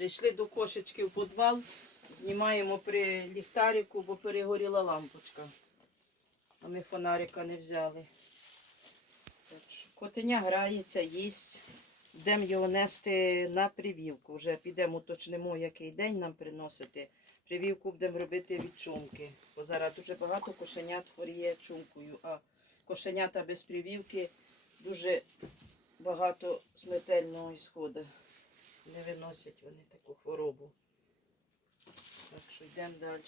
Прийшли до кошечки в підвал, знімаємо при ліхтарику, бо перегоріла лампочка. А ми фонарика не взяли. Котеня грається, їсть. Йдемо його нести на прививку. Вже підемо уточнимо, який день нам приносити. Прививку будемо робити від чумки. Бо зараз дуже багато кошенят хворіє чумкою, а кошенята без прививки дуже багато смертельного ісходу. Не виносять вони таку хворобу. Так що йдемо далі.